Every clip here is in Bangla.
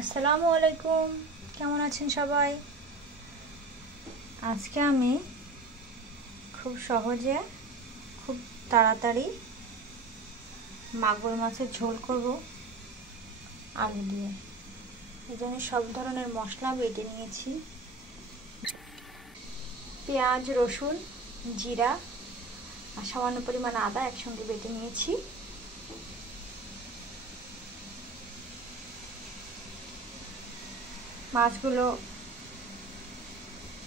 আসসালামু আলাইকুম, কেমন আছেন সবাই? আজকে আমি খুব সহজে খুব তাড়াতাড়ি মাগুর মাছের ঝোল করব আলু দিয়ে। এই জন্য সব ধরনের মশলা বেটে নিয়েছি। পেঁয়াজ, রসুন, জিরা আর সামান্য পরিমাণ আদা একসঙ্গে বেটে নিয়েছি। মাছগুলো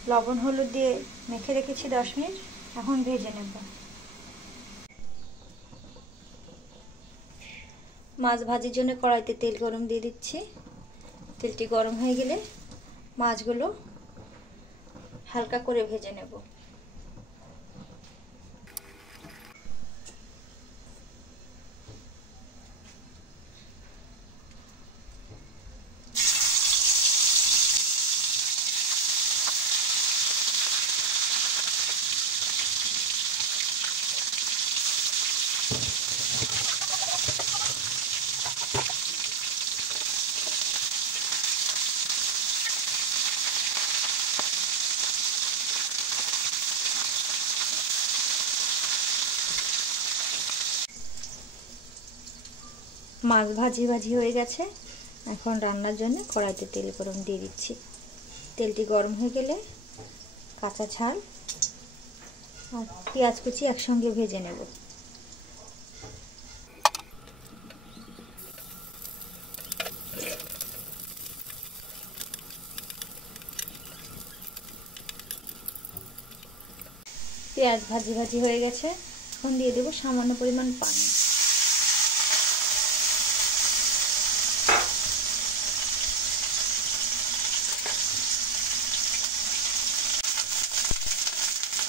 লবণ হলুদ দিয়ে মেখে রেখেছি 10 মিনিট, এখন ভেজে নেব। মাছ ভাজির জন্য কড়াইতে তেল গরম দিয়ে দিচ্ছি। তেলটি গরম হয়ে গেলে মাছগুলো হালকা করে ভেজে নেব। মাছ ভাজি হয়ে গেছে। এখন রান্নার জন্য কড়াইতে তেল গরম দিয়ে দিচ্ছি। তেলটি গরম হয়ে গেলে কাঁচা ঝাল আর পেঁয়াজ কুচি একসঙ্গে ভেজে নেব। পেঁয়াজ ভাজি হয়ে গেছে। এখন দিয়ে দেব সামান্য পরিমাণ পানি।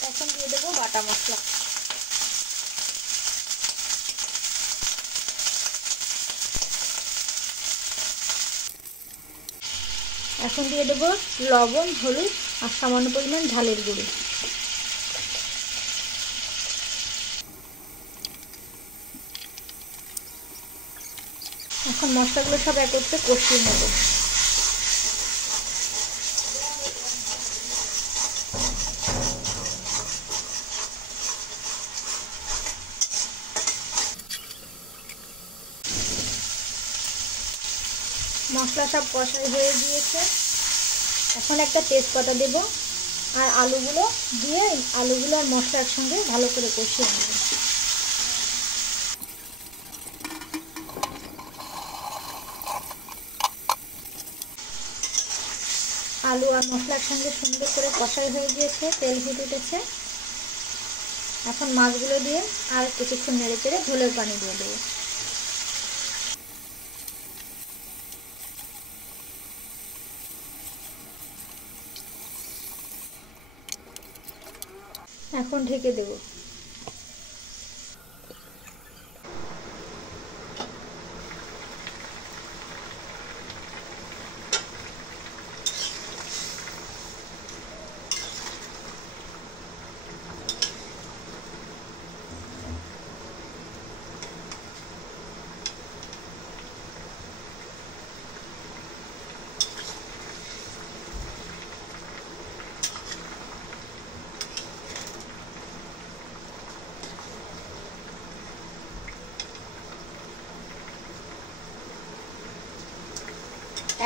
এখন দিয়ে দেবো বাটা মশলা। এখন দিয়ে দেবো লবণ, হলুদ আর সামান্য পরিমাণ ঝালের গুঁড়ো। এখন মশলাগুলো সব একত্রে কষিয়ে নেব। মশলা সব কষাই হয়ে গিয়েছে। এখন একটা তেজপাতা দেব আর আলুগুলো দিয়ে আলুগুলো আর মশলা একসঙ্গে ভালো করে কষিয়ে নেব। আলু আর মশলা একসঙ্গে সুন্দর করে কষাই হয়ে গিয়েছে, তেল ফুটে উঠেছে। এখন মাছগুলো দিয়ে আর কিছুক্ষণ নেড়ে চেড়ে ঝোলের পানি দিয়ে দেবো। এখন ঢেকে দেব।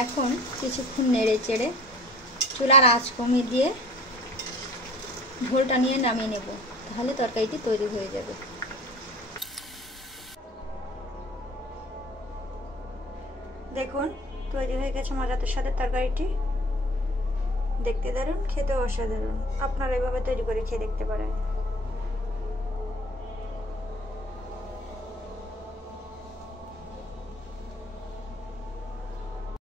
এখন কিছুক্ষণ নেড়ে চেড়ে চুলার আঁচ কমিয়ে দিয়ে ঝোলটা নিয়ে নামিয়ে নেব, তাহলে তরকারিটি তৈরি হয়ে যাবে। দেখুন তৈরি হয়ে গেছে মজাদার স্বাদের তরকারিটি। দেখতে দারুণ, খেতেও অসাধারণ। আপনারা এভাবে তৈরি করে খেয়ে দেখতে পারেন।